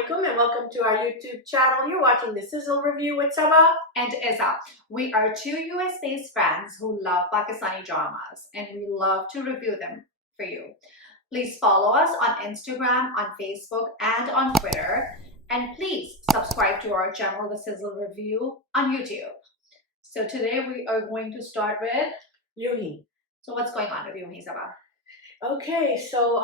Assalamualaikum and welcome to our YouTube channel. You're watching the Sizzle review with Sabah and Isa. We are two US-based friends who love Pakistani dramas and we love to review them for you. Please follow us on Instagram, on Facebook, and on Twitter. And please subscribe to our channel, The Sizzle Review, on YouTube. So today we are going to start with Yuhi. So what's going on with Yuhi, Sabah? Okay, so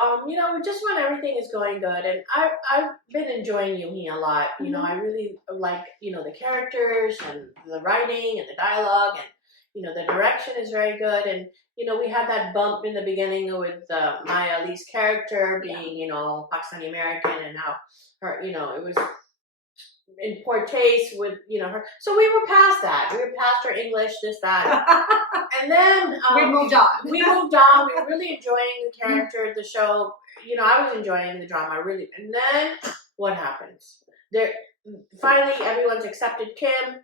just when everything is going good, and I've been enjoying Yuhi a lot. You know, I really like the characters and the writing and the dialogue, and the direction is very good. And we had that bump in the beginning with Maya Ali's character being Pakistani American, and how her it was in poor taste with her. So we were past that. We were past her English, this that. And then we moved on. We moved on. We were really enjoying the character, the show. I was enjoying the drama really. And then what happens? Finally everyone's accepted Kim.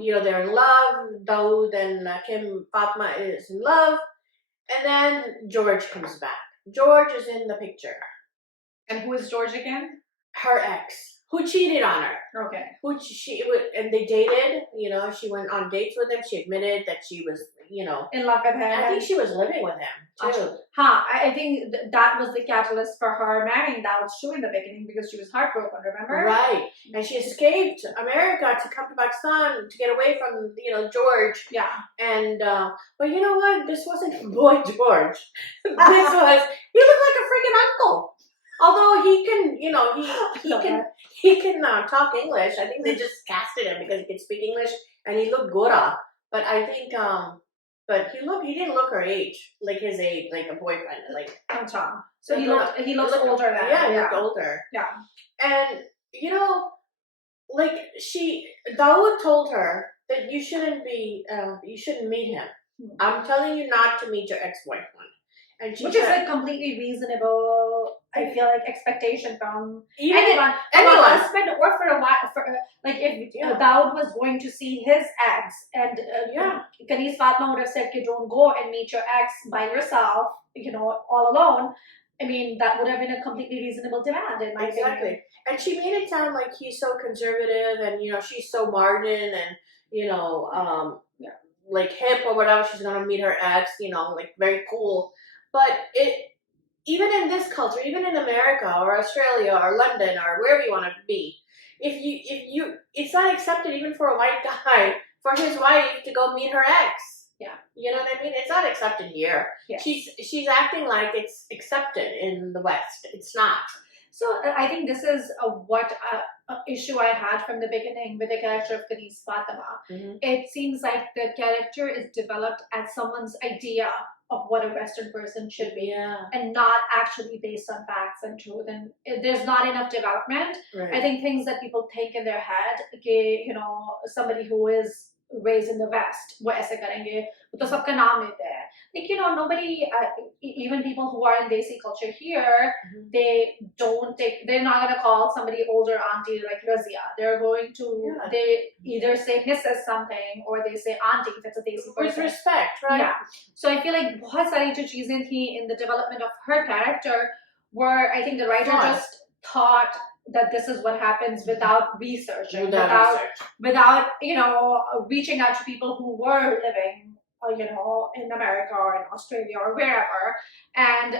They're in love. Dawood and Kim Fatma is in love. And then George comes back. George is in the picture. And who is George again? Her ex. Who cheated on her? Okay. And they dated. She went on dates with him. She admitted that she was, in love with him. I think she was living with him too. I think that was the catalyst for her marrying Dawood Shoo in the beginning because she was heartbroken. Remember? Right. And she escaped America to come to Pakistan to get away from George. Yeah. And but you know what? This wasn't boy George. He looked like a freaking uncle. Although he can, he can talk English. I think they just casted him because he could speak English and he looked Gora. But I think, but he didn't look her age, like his age, like a boyfriend, like. So he looks older than. Yeah, he looked older. Yeah. And Dawood told her that you shouldn't meet him. I'm telling you not to meet your ex-boyfriend. And which is a completely reasonable, I feel like, expectation from anyone, from a husband or for a wife. If Dawood was going to see his ex, and Kanis Fatma would have said, "Don't go and meet your ex by yourself, all alone." I mean, that would have been a completely reasonable demand in my opinion. And she made it sound like he's so conservative, and she's so modern, and like hip or whatever. She's gonna meet her ex, like very cool. But even in this culture, even in America or Australia or London or wherever you want to be, it's not accepted even for a white guy for his wife to go meet her ex. Yeah, you know what I mean. It's not accepted here. Yes. She's acting like it's accepted in the West. It's not. So I think this is what issue I had from the beginning with the character of Kanis Fatima. It seems like the character is developed as someone's idea of what a Western person should be, and not actually based on facts and truth. And there's not enough development. Right. I think things that people think in their head, somebody who is raised in the West, वो ऐसे करेंगे, वो तो सबका नाम लेते हैं. Like nobody, even people who are in Desi culture here, they're not gonna call somebody older auntie like Razia. They're going to they either say Mrs. something or they say auntie if it's a Desi person. With respect, right? Yeah. So I feel like बहुत सारी जो चीजें थी in the development of her character where I think the writer just thought that this is what happens without researching, without reaching out to people who were living in America or in Australia or wherever, and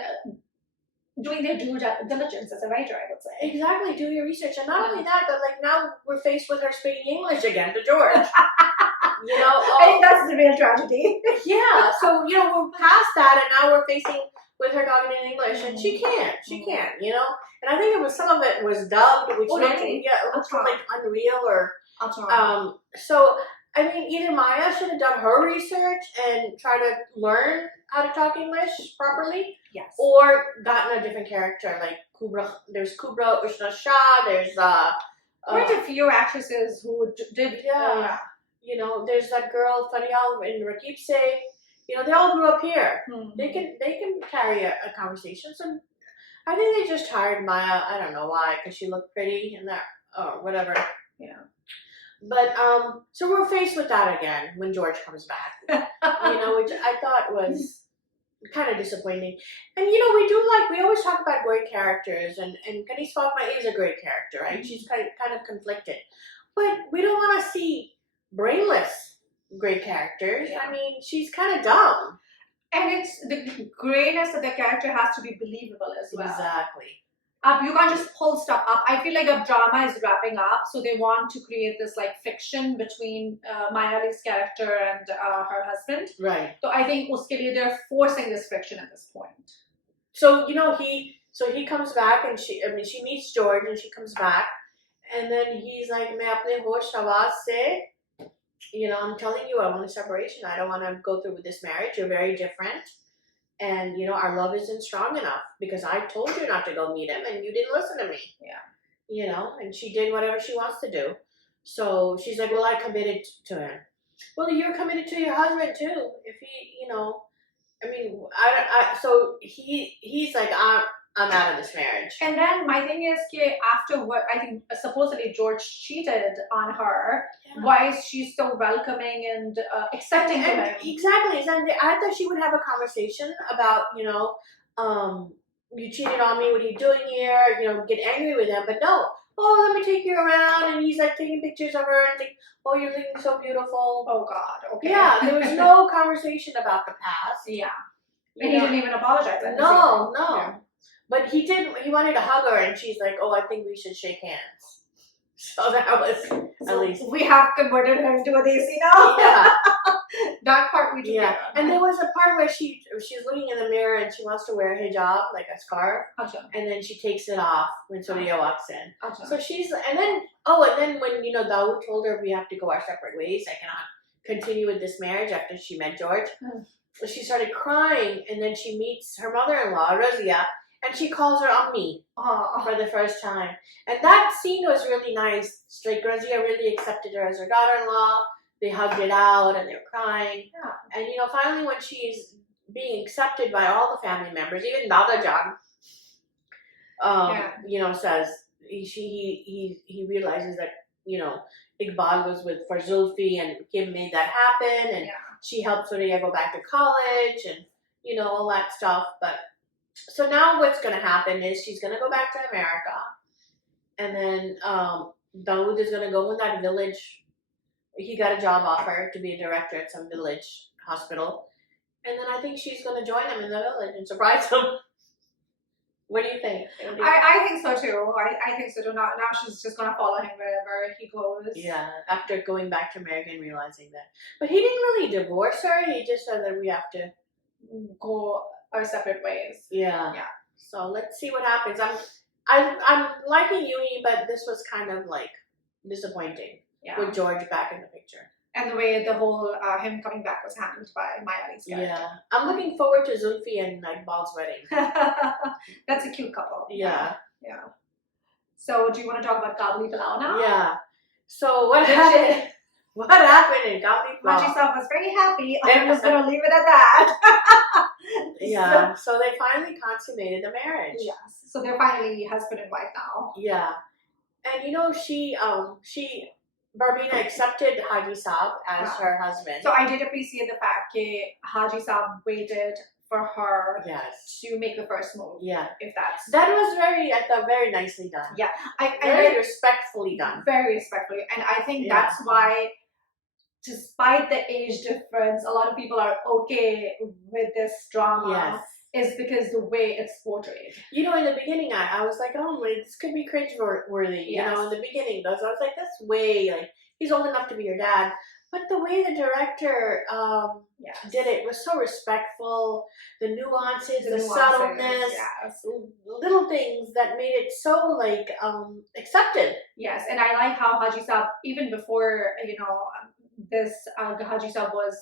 doing their due diligence as a writer, I would say. Exactly, do your research. And not only that, but like now we're faced with her speaking English again to George. I think that's the real tragedy. Yeah, so we're past that and now we're facing with her talking in English, and she can't, and I think some of it was dubbed, which looked like unreal or so. I mean, either Maya should have done her research and try to learn how to talk English properly, or gotten a different character like Kubra. There's Kubra Ushna Shah. There's quite a few actresses who did. There's that girl Farial in Rakib Say. They all grew up here. They can carry a conversation. So I think they just hired Maya. I don't know why, because she looked pretty and that or whatever. Yeah. But so we're faced with that again when George comes back. Which I thought was kind of disappointing. And we always talk about great characters, and Kanis Fatma is a great character, right? She's kind of conflicted, but we don't want to see brainless great characters. Yeah. I mean, she's kind of dumb. And it's the greatness of the character has to be believable as well. Exactly. You can't just pull stuff up. I feel like a drama is wrapping up, so they want to create this like fiction between Maya Ali's character and her husband. Right. So I think uske liye they're forcing this fiction at this point. So he comes back, and she meets George, and she comes back, and then he's like, "Main apne hosh hawaz se, I'm telling you, I want a separation. I don't want to go through with this marriage. You're very different. And, our love isn't strong enough because I told you not to go meet him and you didn't listen to me." Yeah. And she did whatever she wants to do. So she's like, "Well, I committed to him." Well, you're committed to your husband too. If he, so he's like, I'm out of this marriage. And then my thing is, after what I think supposedly George cheated on her, why is she so welcoming and accepting of him? Exactly. And I thought she would have a conversation about, you cheated on me. What are you doing here? Get angry with him. But no. Oh, let me take you around. And he's like taking pictures of her and think, "Oh, you're looking so beautiful." Oh God. Okay. Yeah. There was no conversation about the past. Yeah. And he didn't even apologize. No. Yeah. But he wanted to hug her, and she's like, "Oh, I think we should shake hands." So that was at least. We have converted her into a desi now. Yeah. That part we did. Yeah. And there was a part where she's looking in the mirror and she wants to wear a hijab, like a scarf. Achha. And then she takes it off when Surya walks in. Achha. So and then when, Dawood told her we have to go our separate ways, I cannot continue with this marriage after she met George. She started crying, and then she meets her mother-in-law, Razia, and she calls her Ammi for the first time. And that scene was really nice. Like, Razia really accepted her as her daughter-in-law. They hugged it out, and they were crying. Yeah. And, finally when she's being accepted by all the family members, even Dada Jan, says, he realizes that, Iqbal was for Zulfi, and Kim made that happen, and she helped Surya go back to college, and, all that stuff. But so now what's going to happen is she's going to go back to America, and then Dawood is going to go in that village. He got a job offer to be a director at some village hospital, and then I think she's going to join him in the village and surprise him. What do you think? I think so too. I think so too. Now she's just going to follow him wherever he goes. Yeah, after going back to America and realizing that. But he didn't really divorce her. He just said that we have to go our separate ways. Yeah. Yeah. So let's see what happens. I'm liking Yui, but this was kind of like disappointing with George back in the picture. And the way the whole him coming back was handled by Maya Ali's character. Yeah. I'm looking forward to Zulfi and Iqbal's wedding. That's a cute couple. Yeah. Yeah. So do you want to talk about Kabuli Pulao now? Yeah. So what happened? What happened in Kabuli Pulao? Haji Sab was very happy. I'm just going to leave it at that. Yeah. So they finally consummated the marriage. Yes. So they're finally husband and wife now. Yeah. And she Barbeena accepted Haji Sab as her husband. So I did appreciate the fact that Haji Sab waited for her to make the first move. Yeah. That was very nicely done. Yeah. Very respectfully done. Very respectfully. And I think that's why, despite the age difference, a lot of people are okay with this drama. Yes. Is because the way it's portrayed. In the beginning, I was like, oh, this could be cringe-worthy. Yes. In the beginning, I was like, that's way, he's old enough to be your dad. But the way the director did it was so respectful. The nuances, the subtleness, little things that made it so, accepted. Yes, and I like how Haji Sab, even before, this, Haji Sab was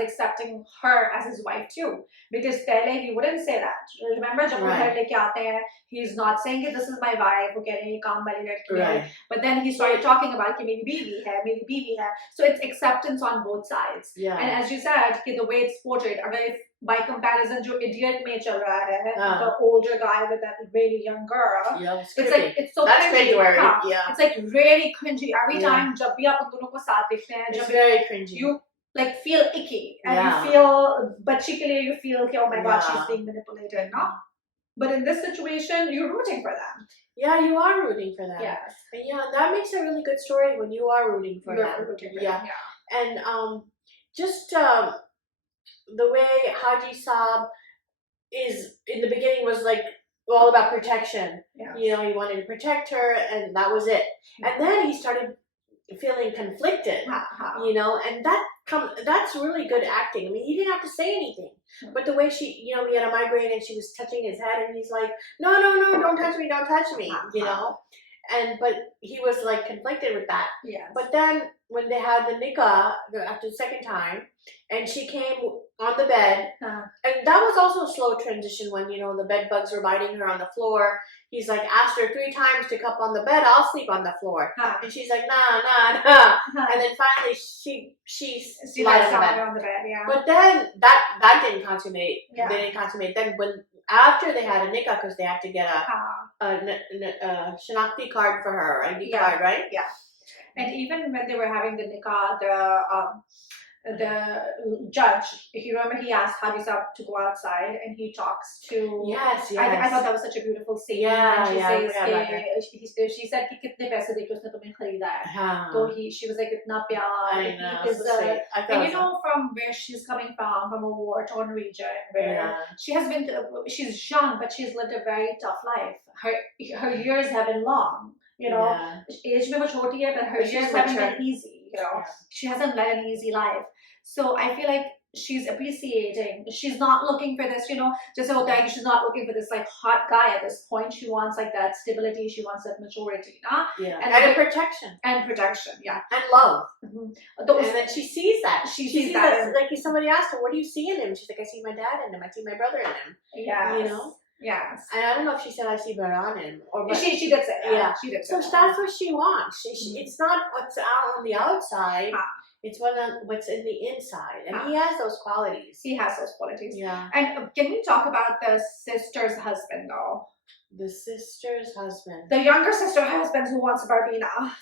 accepting her as his wife too, because pehle he wouldn't say that. Remember, jab wo ghar leke aate hain, he's not saying that this is my wife, wo keh rahe hain kaam wali ladki hai, but then he started talking about ki meri biwi hai. So it's acceptance on both sides. Yeah. And as you said, ki the way it's portrayed, if by comparison jo idiot mein chal raha hai, the older guy with that really young girl, it's so cringy. It's really cringy every time jab bhi aap un dono ko saath dekhte hain, it's very cringy. like feel icky and Yeah. you feel, particularly you feel, oh my god, she's Yeah. being manipulated, no? But in this situation, you're rooting for them. Yeah, you are rooting for them. Yes. And yeah, that makes a really good story when you are rooting for them. Rooting for Yeah. them, yeah. And just the way Haji Sab is in the beginning was like all about protection. Yeah. You know, he wanted to protect her, and that was it. Yeah. And then he started feeling conflicted. You know, and that's really good acting. I mean, he didn't have to say anything, but the way she, you know, he had a migraine and she was touching his head, and he's like, no, don't touch me, you know. But he was like conflicted with that. Yes. But then when they had the nikah after the second time, and she came on the bed, and that was also a slow transition when, you know, the bed bugs were biting her on the floor. He's like, asked her 3 times to come on the bed, I'll sleep on the floor. And she's like, nah. And then finally she lies on the bed. Yeah. But then that didn't consummate. Yeah. They didn't consummate. Then after they had a nikah, because they had to get a Shanakti card for her, ID card, right? Yeah. And even when they were having the nikah, the judge, if you remember, he asked Haji Sab to go outside and he talks to. Yes. I thought that was such a beautiful scene. Yeah, and she says, she said कि कितने पैसे देके उसने तुम्हें खरीदा है. So she was like, इतना प्यार. I know. And you know, from where she's coming from a war-torn region where she's young, but she's lived a very tough life. Her years have been long. You know, age mein wo choti hai, but her years haven't been easy. You know, she hasn't led an easy life. So I feel like she's appreciating. She's not looking for this, you know, just okay. She's not looking for this like hot guy at this point. She wants like that stability. She wants that maturity, yeah, and protection. Yeah, and love. Mm-hmm. And then she sees that. She sees that. Like if somebody asked her, "What do you see in him?" She's like, "I see my dad in him. I see my brother in him." Yeah, you know. Yes. And I don't know if she said I see Baraan in him. Or she did say that. Yeah. She did say so that's what she wants. It's not what's out on the outside. It's what's in the inside. And he has those qualities. He has those qualities. Yeah. And can we talk about the sister's husband though? The sister's husband. The younger sister husband who wants Barbeena.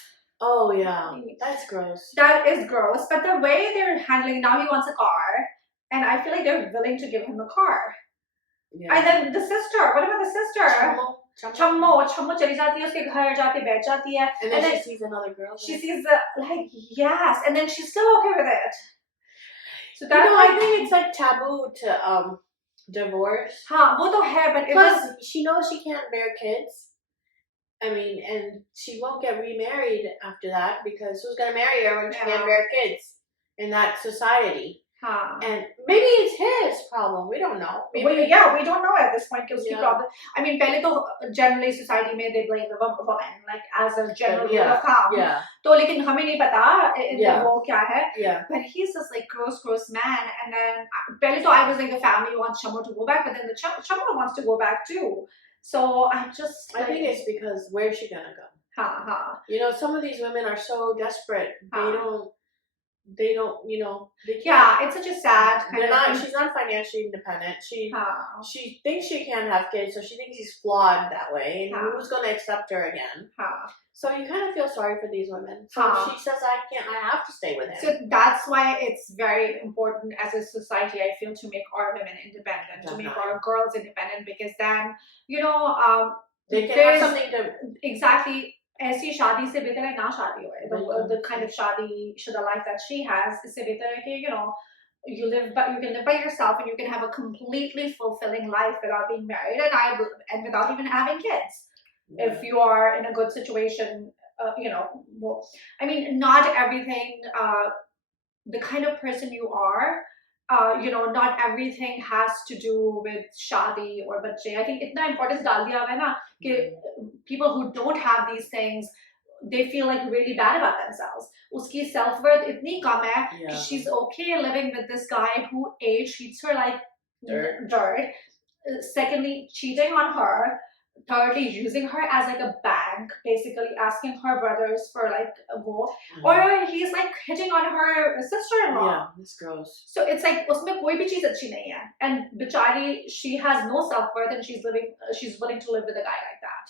Oh yeah. That's gross. That is gross. But the way they're handling, now he wants a car. And I feel like they're willing to give him the car. Yeah. And then the sister, what about the sister? Chammo chali jati hai, uske ghar jaake baith jati hai. And then she sees another girl. She sees like, yes, and then she's still okay with it. So that, you know, I think it's like taboo to divorce. वो तो है, but plus she knows she can't bear kids. I mean, and she won't get remarried after that because who's gonna marry her when she can't bear kids in that society? And maybe it's his problem. We don't know. We don't know at this point because problem. I mean, पहले तो generally society में they blame the woman like as a general rule of thumb. Yeah. तो लेकिन हमें नहीं पता वो क्या है. Yeah. But he's this like gross man, and then पहले तो I was like the family wants Chammo to go back, but then the Chammo wants to go back too. So I think it's because where's she gonna go? You know, some of these women are so desperate. They don't, you know, they can't. Yeah, it's such a sad kind of thing. She's not financially independent. She thinks she can't have kids, so she thinks she's flawed that way. And who's going to accept her again? So you kind of feel sorry for these women. So she says, I have to stay with him. So that's why it's very important as a society, I feel, to make our women independent, to make our girls independent, because then, you know, they can have something to... Exactly. ऐसी शादी से बेहतर है ना शादी हो. The kind of शादी शुदा life that she has, इससे बेहतर है कि, you know, you can live by yourself and you can have a completely fulfilling life without being married and without even having kids. If you are in a good situation, you know, well, I mean, not everything, the kind of person you are, you know, not everything has to do with shadi or bacche. I think itna importance dal diya hai na कि people who don't have these things, they feel like really bad about themselves. Uski self-worth itni kam hai कि she's okay living with this guy who treats her like dirt. Secondly, cheating on her. Thirdly, using her as like a bank, basically asking her brothers for like a vote, or he's like hitting on her sister-in-law. Yeah, that's gross. So it's like उसमें कोई भी चीज अच्छी नहीं है, and बिचारी, she has no self-worth and she's willing to live with a guy like that.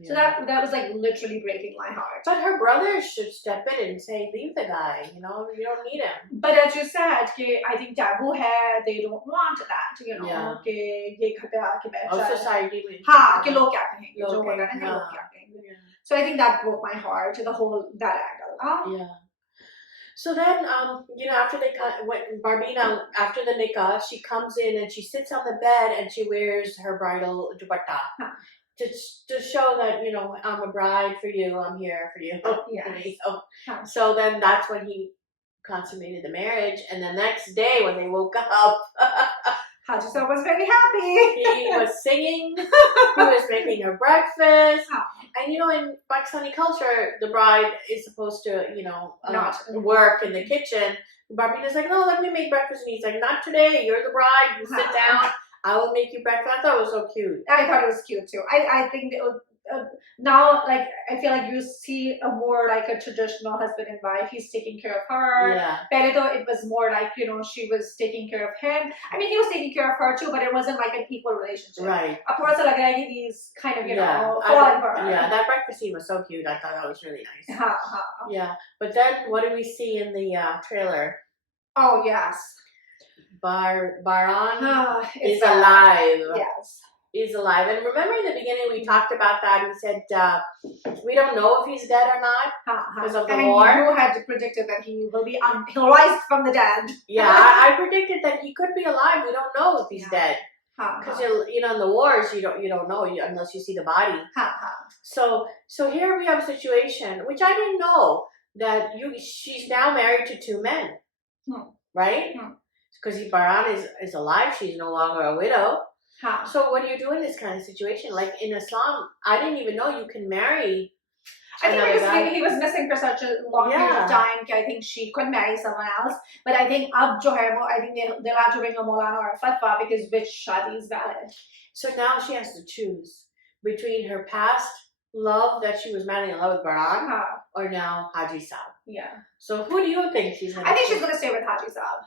So that was like literally breaking my heart. But her brothers should step in and say, leave the guy, you know, you don't need him. But as you said, I think taboo hai, they don't want that, you know, कि ये घर पे आके बैठ जाए. Society में. हाँ, कि लोग क्या कहेंगे, जो होगा ना, लोग क्या कहेंगे. So I think that broke my heart, the whole, that angle. Yeah. So then, you know, after when Barbeena, after the nikah, she comes in and she sits on the bed and she wears her bridal dupatta to show that, you know, I'm a bride for you, I'm here for you. Yeah. So then that's when he consummated the marriage, and the next day when they woke up, Haji Sb was very happy. He was singing, he was making her breakfast. And you know, in Pakistani culture, the bride is supposed to, you know, not work in the kitchen. Barbeena's like, no, let me make breakfast. And he's like, not today, you're the bride, you sit down, I will make you breakfast. I thought it was so cute. I thought it was cute too. I think it was, now, like, I feel like you see a more like a traditional husband and wife. He's taking care of her. Yeah. Pehle it was more like, you know, she was taking care of him. I mean, he was taking care of her too, but it wasn't like an equal relationship. Right. Of course, like he's kind of, you know, falling for her. Yeah, that breakfast scene was so cute. I thought that was really nice. Uh-huh. Yeah. But then, what do we see in the trailer? Oh, yes. Baraan is alive. Yes. Is alive. And remember in the beginning we talked about that. We said we don't know if he's dead or not because of the war. You had predicted that he will be he'll rise from the dead. Yeah, I predicted that he could be alive. We don't know if he's dead because you know in the wars you don't know unless you see the body. So here we have a situation which I didn't know that she's now married to two men, right? Because Baraan is alive. She's no longer a widow. So what do you do in this kind of situation? Like in Islam, I didn't even know you can marry. I think because he was missing for such a long period of time, I think she could marry someone else. But I think I think they'll have to bring a Maulana or a Fatwa because which shadi is valid. So now she has to choose between her past love that she was madly in love with Baraan or now Haji Sb. Yeah. So who do you think she's going to I think she's going to stay with Haji Sb.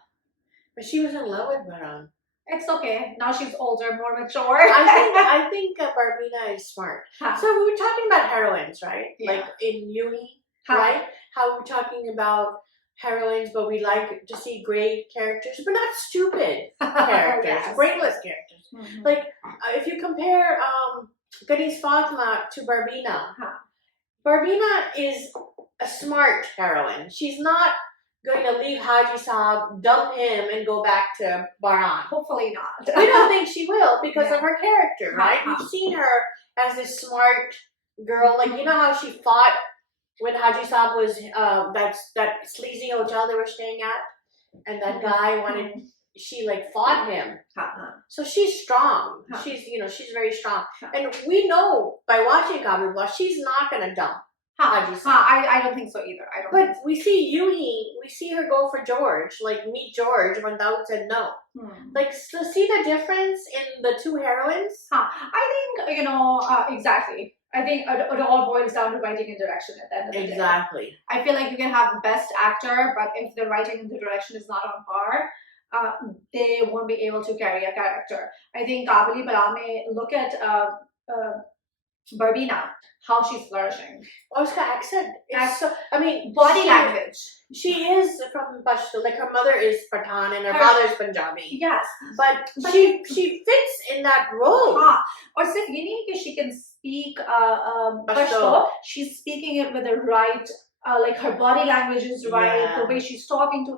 But she was in love with Baraan. It's okay. Now she's older, more mature. I think Barbeena is smart. So we were talking about heroines, right? Yeah. Like in Yuhi, right? How we're talking about heroines, but we like to see great characters, but not stupid characters, brainless characters. Like if you compare Ganesh Fatma to Barbeena, Barbeena is a smart heroine. She's not going to leave Haji Sb, dump him, and go back to Baraan. Hopefully not. We don't think she will because of her character, right? We've seen her as this smart girl. Like, you know how she fought when Haji Sb was, that sleazy hotel they were staying at? And that guy wanted, she like fought him. So she's strong. She's, you know, she's very strong. And we know by watching Kabul Blah, she's not going to dump. I don't think so either. But we see Yuhi, we see her go for George, like meet George when Dawood said no. Like, so see the difference in the two heroines? I think, you know, exactly. I think it all boils down to writing and direction at the end of the day. Exactly. I feel like you can have the best actor, but if the writing and the direction is not on par, they won't be able to carry a character. I think Kabuli Balame, look at Barbeena, how she's flourishing. Oh, her accent is so, I mean, body language. She is from Pashto, like her mother is Pathan and her father is Punjabi. Yes. But she fits in that role. Or sirf ye nahi ki she can speak Pashto, she's speaking it with the right, like her body language is right, the way she's talking to.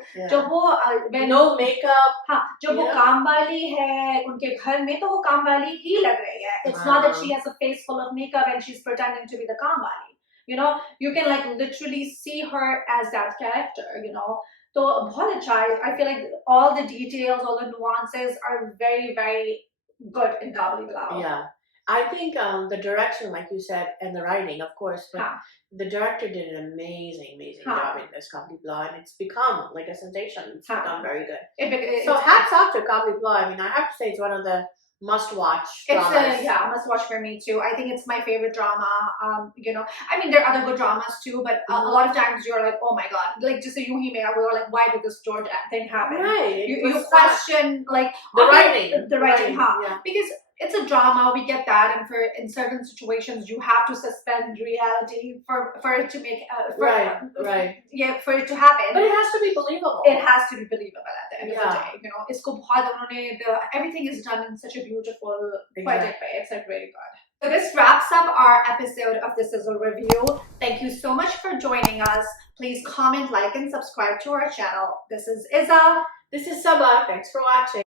No makeup. जब वो काम वाली है उनके घर में तो वो काम वाली ही लग रही है. It's not that she has a face full of makeup and she's pretending to be the काम वाली. You know, you can like literally see her as that character. You know, so बहुत अच्छा है. I feel like all the details, all the nuances are very, very good in Kabuli Blah. Yeah. I think the direction, like you said, and the writing, of course, but the director did an amazing job in this Kabuli Blah, and it's become like a sensation. It's done very good. So hats off to Kabuli Blah. I mean, I have to say it's one of the must-watch dramas. It's must-watch for me too. I think it's my favorite drama. You know, I mean, there are other good dramas too, but a lot of times you're like, oh my god, like just a Yuhi Mea, we were like, why did this George thing happen? Right. You question like the writing, yeah. Because it's a drama, we get that, and in certain situations you have to suspend reality for it to make for it to happen. But it has to be believable. It has to be believable at the end of the Yeah. day. You know, isko bahut everything is done in such a beautiful, poetic way. It's like really good. So this wraps up our episode of the Sizzle review. Thank you so much for joining us. Please comment, like, and subscribe to our channel. This is Izza. This is Saba. Thanks for watching.